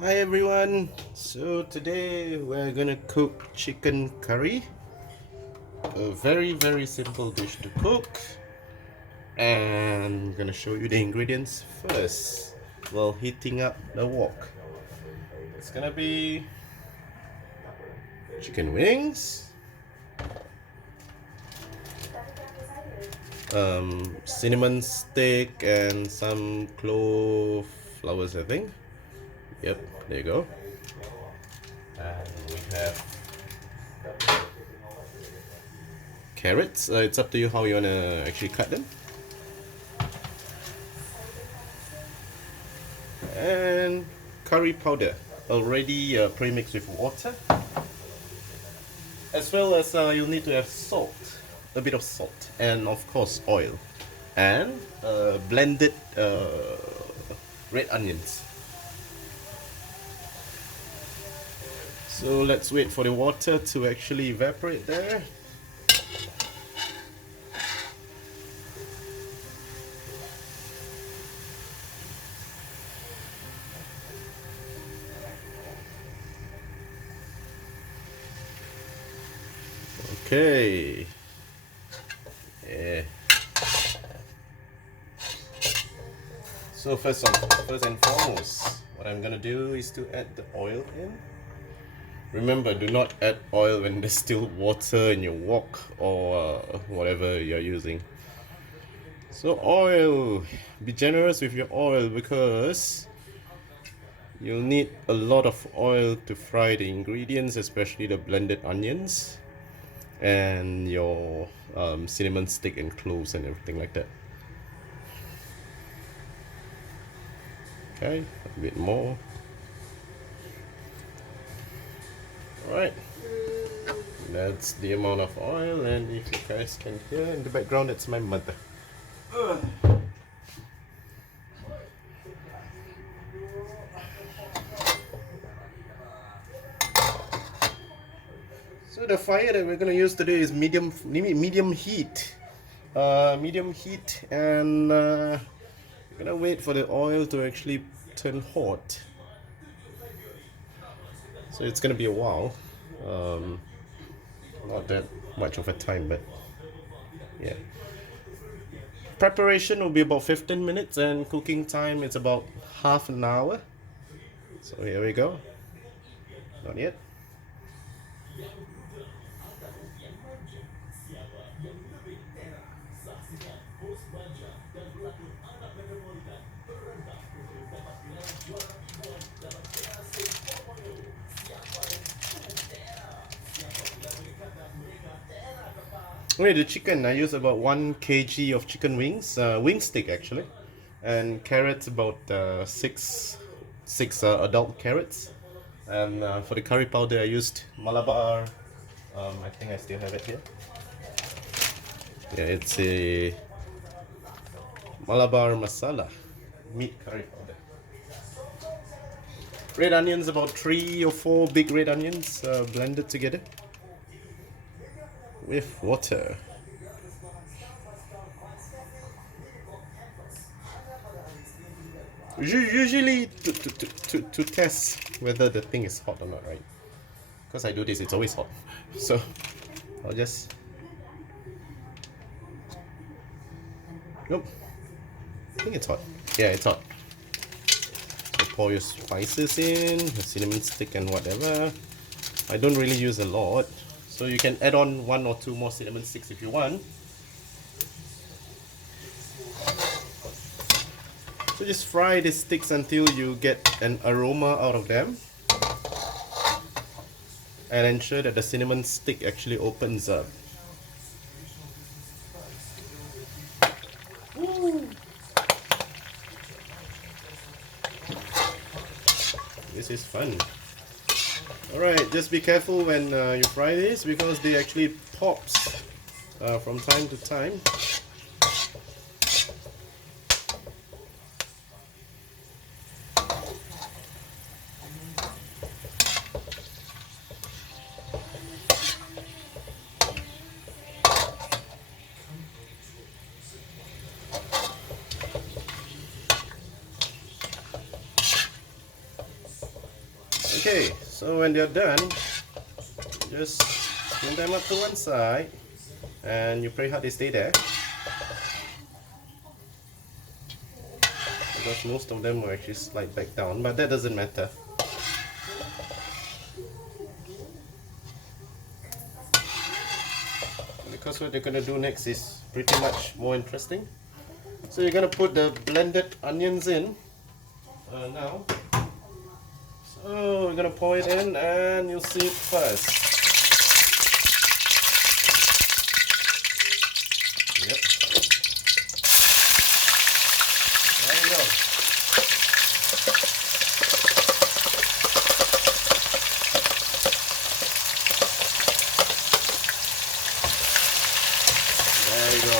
Hi everyone. So today we're gonna cook chicken curry. A very simple dish to cook. And I'm gonna show you the ingredients first while heating up the wok. It's gonna be chicken wings, cinnamon stick, and some clove flowers, I think. Yep, there you go. And we have carrots. It's up to you how you wanna actually cut them. And curry powder already pre-mixed with water, as well as you'll need to have salt, a bit of salt, and of course oil, and blended red onions. So let's wait for the water to actually evaporate there. Okay. Yeah. So first and foremost, what I'm gonna do is to add the oil in. Remember, do not add oil when there's still water in your wok or whatever you're using. So oil, be generous with your oil because you'll need a lot of oil to fry the ingredients, especially the blended onions and your cinnamon stick and cloves and everything like that. Okay, a bit more. Alright, that's the amount of oil, and if you guys can hear in the background, that's my mother. So the fire that we're gonna use today is medium heat. Medium heat, and we're gonna wait for the oil to actually turn hot. So it's gonna be a while. Um, Not that much of a time, but yeah. Preparation will be about 15 minutes, and cooking time is about half an hour. So here we go. Not yet. Okay, the chicken, I use about 1 kg of chicken wings, wing stick actually, and carrots about six adult carrots. And for the curry powder, I used Malabar. I think I still have it here. Yeah, it's a Malabar masala meat curry powder. Red onions, about 3 or 4 big red onions, blended together with water. Usually to test whether the thing is hot or not, right? Because I do this, it's always hot. So I'll just. Nope. I think it's hot. Yeah, it's hot. So pour your spices in, the cinnamon stick and whatever. I don't really use a lot, so you can add on 1 or 2 more cinnamon sticks if you want. So just fry the sticks until you get an aroma out of them, and ensure that the cinnamon stick actually opens up. Woo. This is fun. Alright, just be careful when you fry this because they actually pops from time to time. Okay, so when they're done, just bring them up to one side and you pray hard they stay there, because most of them will actually slide back down, but that doesn't matter. Because what they're going to do next is pretty much more interesting. So you're going to put the blended onions in now. So we're going to pour it in and you'll see it first. Yep. There you go. There you go.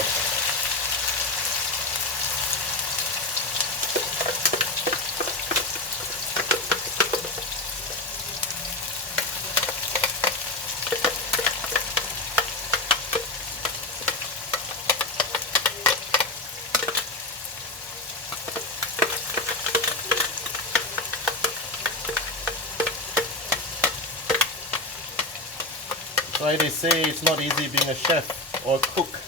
That's why they say it's not easy being a chef or a cook.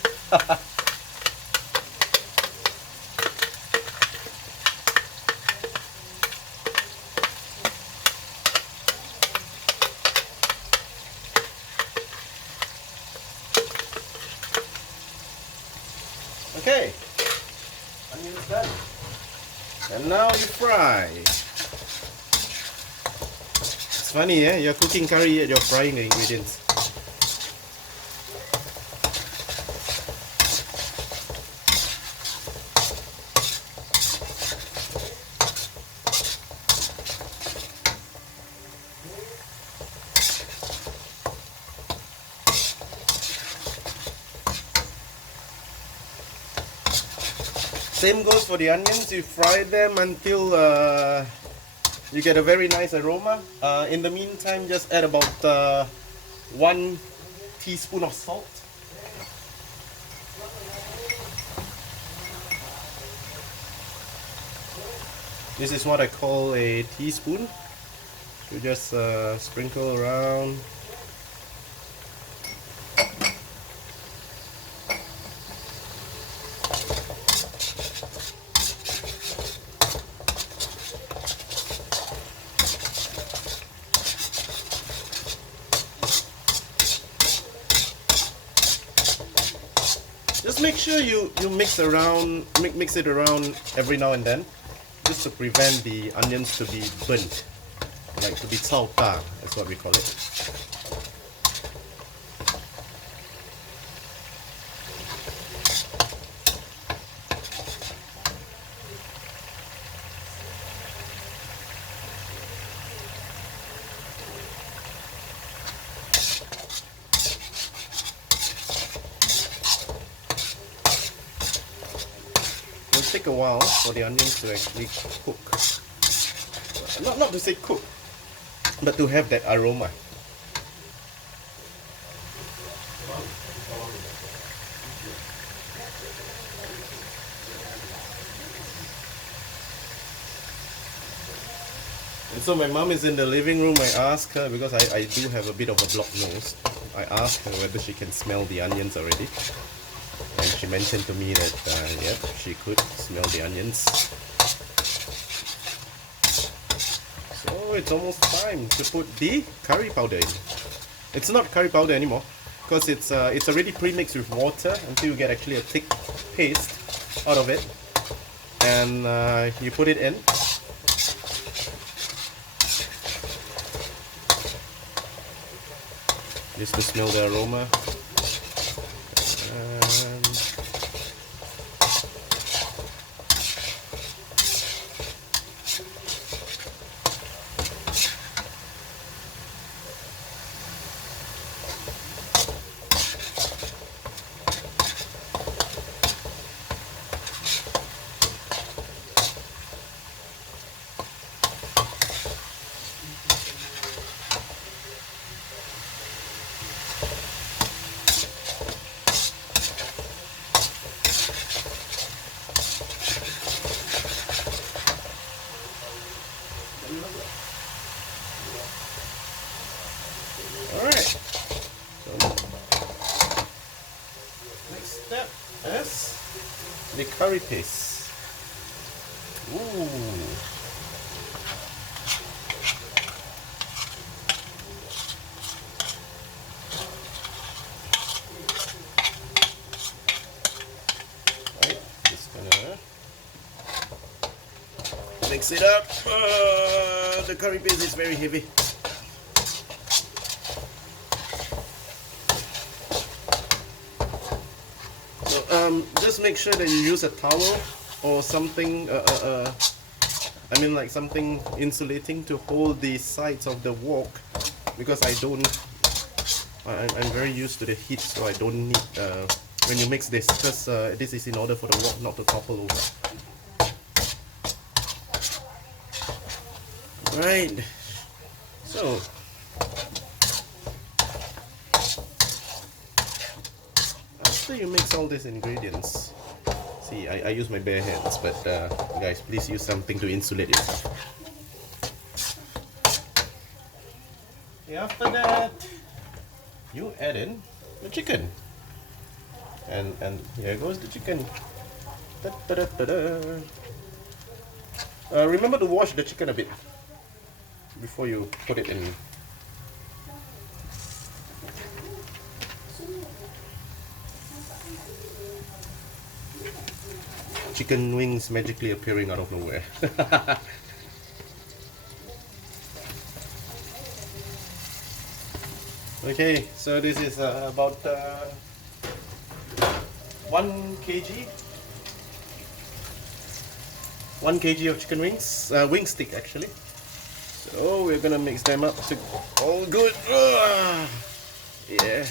Okay, onions done. And now you fry. It's funny, eh? You're cooking curry yet you're frying the ingredients. Same goes for the onions. You fry them until you get a very nice aroma. In the meantime, just add about 1 teaspoon of salt. This is what I call a teaspoon. You just sprinkle around. Just make sure you mix it around every now and then, just to prevent the onions to be burnt, like to be cao da, that's what we call it. It'll take a while for the onions to actually cook. Not to say cook, but to have that aroma. And so my mom is in the living room. I asked her, because I do have a bit of a blocked nose, I asked her whether she can smell the onions already. And she mentioned to me that, yep, she could smell the onions. So it's almost time to put the curry powder in. It's not curry powder anymore, because it's already pre-mixed with water until you get actually a thick paste out of it. And you put it in. Just to smell the aroma. And curry paste. Ooh. Right, just gonna mix it up. The curry paste is very heavy. So just make sure that you use a towel or something. I mean, like something insulating to hold the sides of the wok, because I'm very used to the heat, so I don't need when you mix this, because this is in order for the wok not to topple over. Right, so after you mix all these ingredients, see, I use my bare hands, but guys, please use something to insulate yourself. Okay, after that, you add in the chicken, and here goes the chicken. Da, da, da, da, da. Remember to wash the chicken a bit before you put it in. Chicken wings magically appearing out of nowhere. Okay, so this is about 1 kg. 1 kg of chicken wings, wing stick actually. So we're gonna mix them up to all good. Yeah.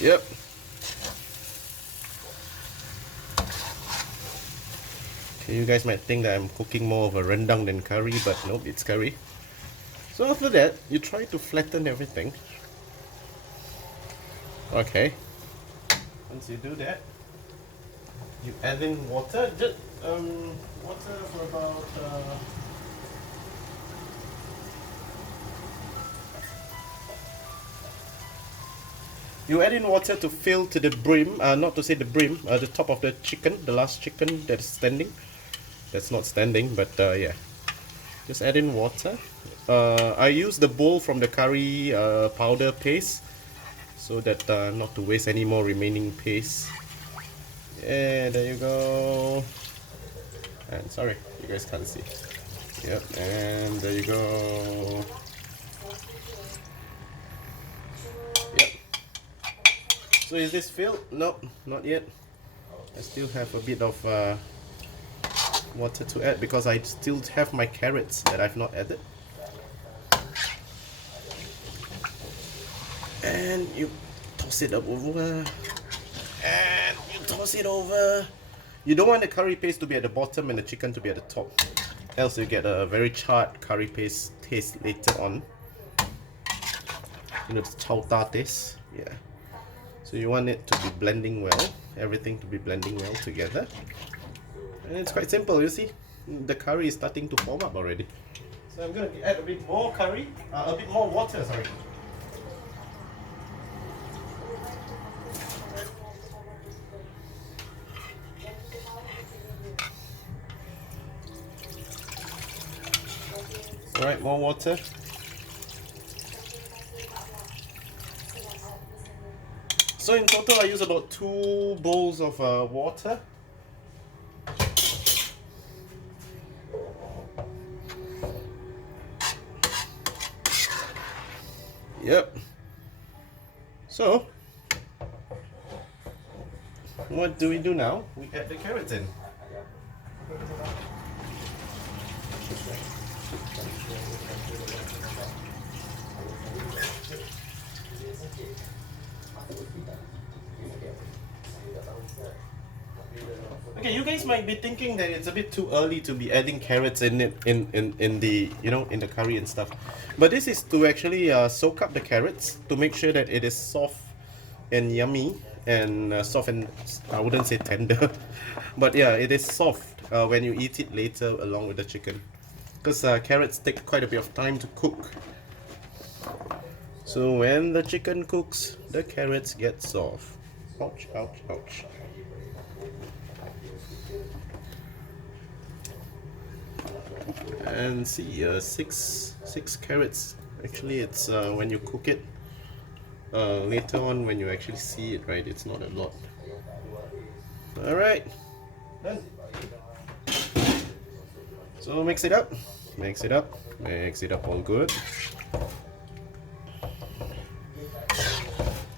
Yep. Okay, you guys might think that I'm cooking more of a rendang than curry, but nope, it's curry. So after that, you try to flatten everything. Okay. Once you do that, you add in water. Just water for about you add in water to fill to the brim, not to say the brim, the top of the chicken, the last chicken that's standing. That's not standing, but yeah. Just add in water. I use the bowl from the curry powder paste, so that not to waste any more remaining paste. Yeah, there you go. And sorry, you guys can't see. Yep, and there you go. Yep. So is this filled? Nope, not yet. I still have a bit of water to add because I still have my carrots that I've not added. And you toss it up over. And you toss it over. You don't want the curry paste to be at the bottom and the chicken to be at the top, else you get a very charred curry paste taste later on. You know, the chao ta taste. Yeah. So you want it to be blending well, everything to be blending well together. And it's quite simple, you see. The curry is starting to form up already. So I'm going to add a bit more curry, a bit more water, sorry. Alright, more water. So in total I use about 2 bowls of water. Yep. So, what do we do now? We add the carrots in. Okay, you guys might be thinking that it's a bit too early to be adding carrots in it in the, you know, in the curry and stuff. But this is to actually soak up the carrots to make sure that it is soft and yummy and soft and, I wouldn't say tender, but yeah, it is soft when you eat it later along with the chicken, because carrots take quite a bit of time to cook. So when the chicken cooks, the carrots get soft. Ouch, ouch, ouch. And see, six carrots. Actually, it's when you cook it later on, when you actually see it, right? It's not a lot. All right, done. So mix it up, mix it up, mix it up all good.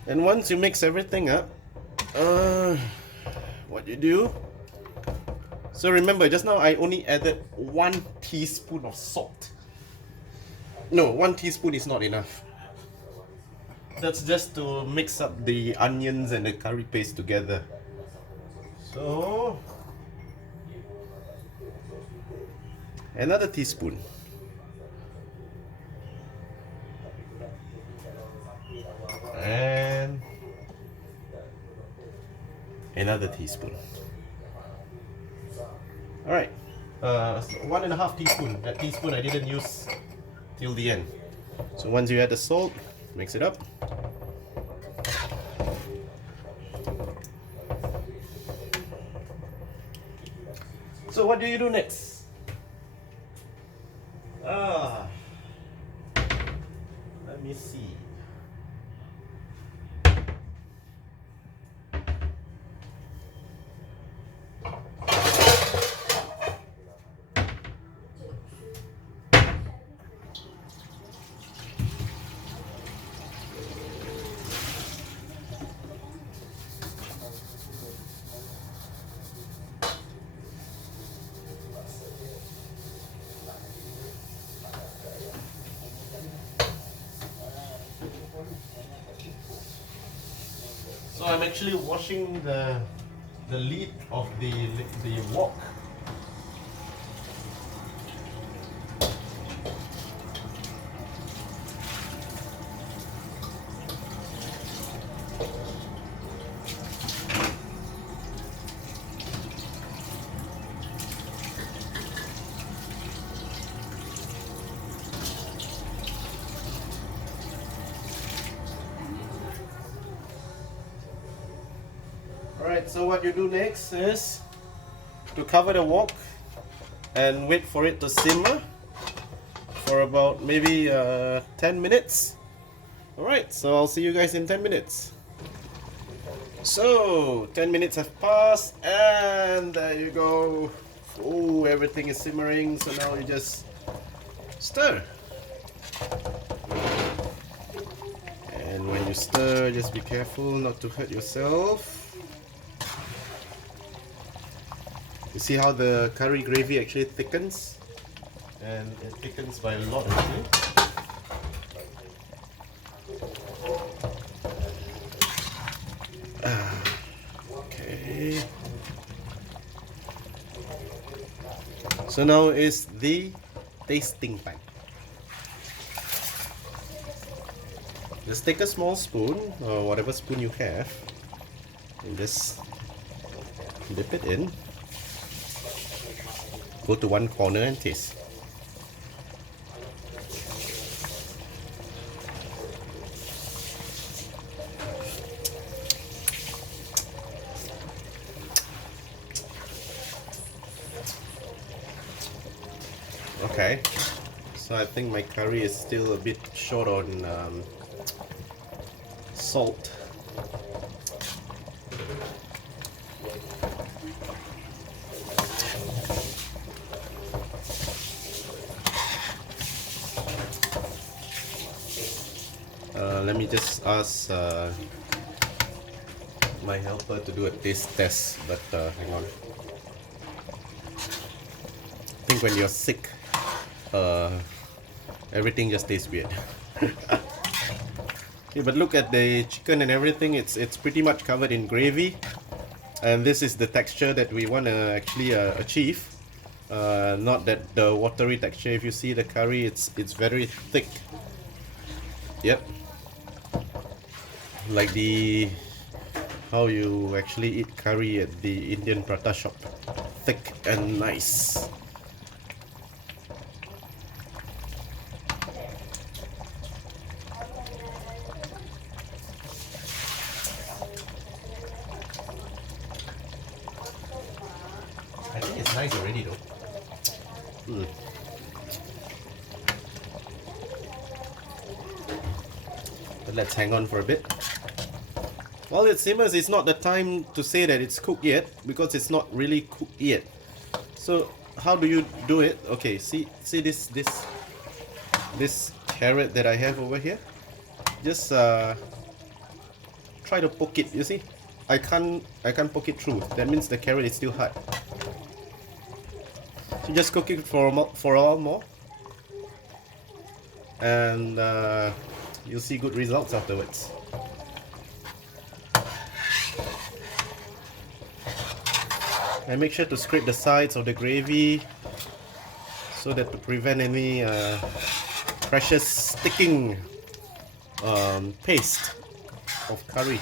And once you mix everything up, what you do? So remember, just now I only added 1 teaspoon of salt. No, 1 teaspoon is not enough. That's just to mix up the onions and the curry paste together. So, another teaspoon. And another teaspoon. Alright, 1.5 teaspoon. That teaspoon I didn't use till the end. So once you add the salt, mix it up. So what do you do next? Let me see. So I'm actually washing the lid of the wok. Alright, so what you do next is to cover the wok and wait for it to simmer for about maybe 10 minutes. Alright, so I'll see you guys in 10 minutes. So 10 minutes have passed and there you go. Oh, everything is simmering, so now you just stir. And when you stir, just be careful not to hurt yourself. You see how the curry gravy actually thickens? And it thickens by a lot actually. Okay. So now is the tasting time. Just take a small spoon, or whatever spoon you have, and just dip it in. Go to one corner and taste. Okay, so I think my curry is still a bit short on salt. Let me just ask my helper to do a taste test, but hang on. I think when you're sick, everything just tastes weird. Okay, but look at the chicken and everything, it's pretty much covered in gravy, and this is the texture that we want to actually achieve. Not that the watery texture. If you see the curry, it's very thick. Yep, like how you actually eat curry at the Indian prata shop, thick and nice. nice already though. But let's hang on for a bit. While it simmers, it's not the time to say that it's cooked yet, because it's not really cooked yet. So how do you do it? Okay, see this carrot that I have over here? Just try to poke it. You see, I can't poke it through. That means the carrot is still hard. So just cook it for a while more, and you'll see good results afterwards. And make sure to scrape the sides of the gravy so that to prevent any precious sticking paste of curry.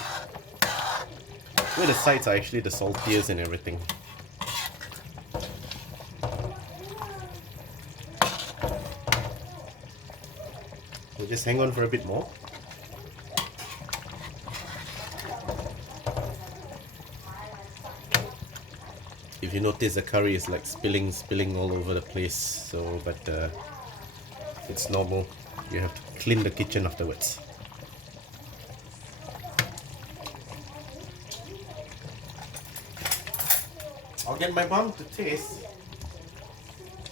Where the sides are actually the saltiest and everything. So just hang on for a bit more. If you notice, the curry is like spilling all over the place. So, but it's normal. You have to clean the kitchen afterwards. I'll get my mom to taste.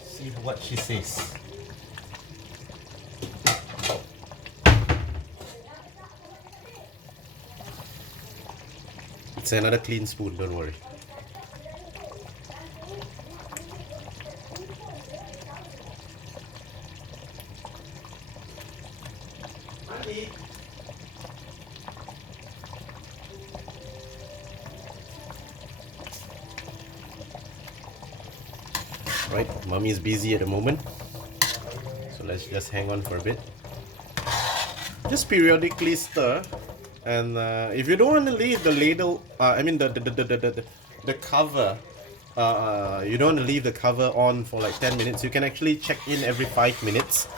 See what she says. It's another clean spoon, don't worry. Right, mommy is busy at the moment, so let's just hang on for a bit. Just periodically stir, and if you don't want to leave the ladle, the cover, you don't want to leave the cover on for like 10 minutes. You can actually check in every 5 minutes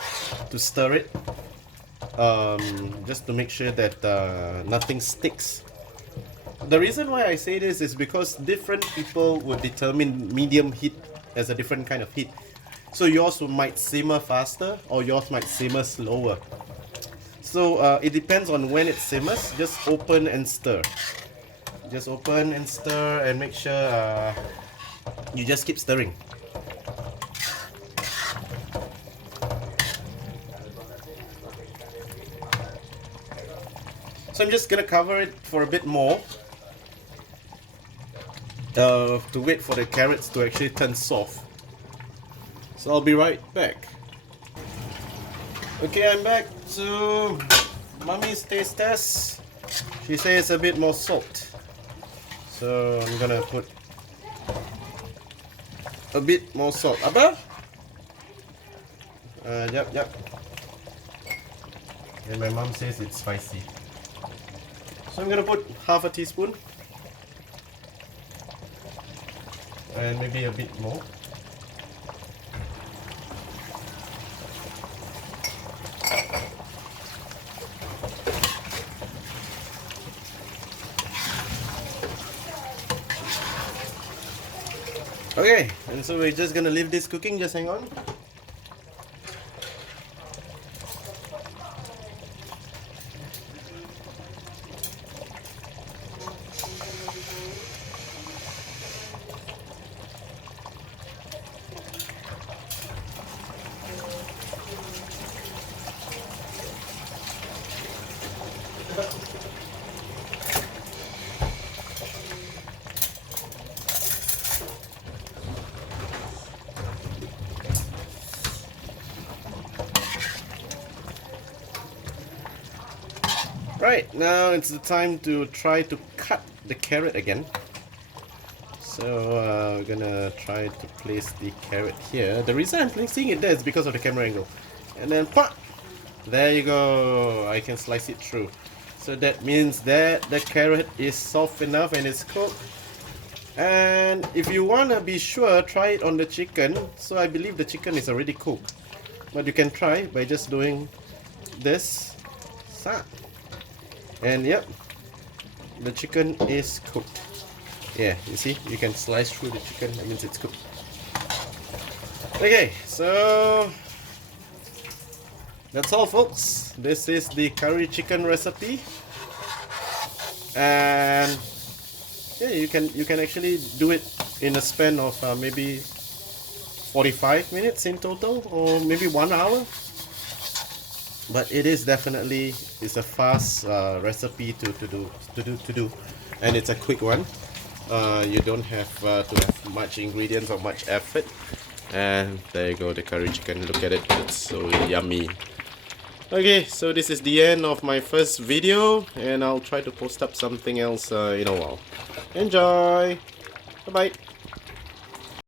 to stir it, just to make sure that nothing sticks. The reason why I say this is because different people would determine medium heat as a different kind of heat. So yours might simmer faster or yours might simmer slower. So it depends on when it simmers. Just open and stir. Just open and stir and make sure you just keep stirring. So I'm just gonna cover it for a bit more. To wait for the carrots to actually turn soft. So I'll be right back. Okay, I'm back. So mommy's taste test. She says a bit more salt. So I'm gonna put a bit more salt. Abba? Yep. And my mom says it's spicy. So I'm gonna put half a teaspoon. And maybe a bit more. Okay, and so we're just gonna leave this cooking, just hang on. Right, now it's the time to try to cut the carrot again. So we're gonna try to place the carrot here. The reason I'm placing it there is because of the camera angle. And then pop! There you go. I can slice it through. So that means that the carrot is soft enough and it's cooked. And if you wanna be sure, try it on the chicken. So I believe the chicken is already cooked. But you can try by just doing this. And yep, the chicken is cooked. Yeah, you see, you can slice through the chicken, that means it's cooked. Okay, so that's all, folks. This is the curry chicken recipe, and yeah, you can actually do it in a span of maybe 45 minutes in total, or maybe 1 hour. But it is definitely, it's a fast recipe to do, and it's a quick one. You don't have to have much ingredients or much effort. And there you go, the curry chicken. Look at it, it's so yummy. Okay, so this is the end of my first video, and I'll try to post up something else in a while. Enjoy! Bye bye!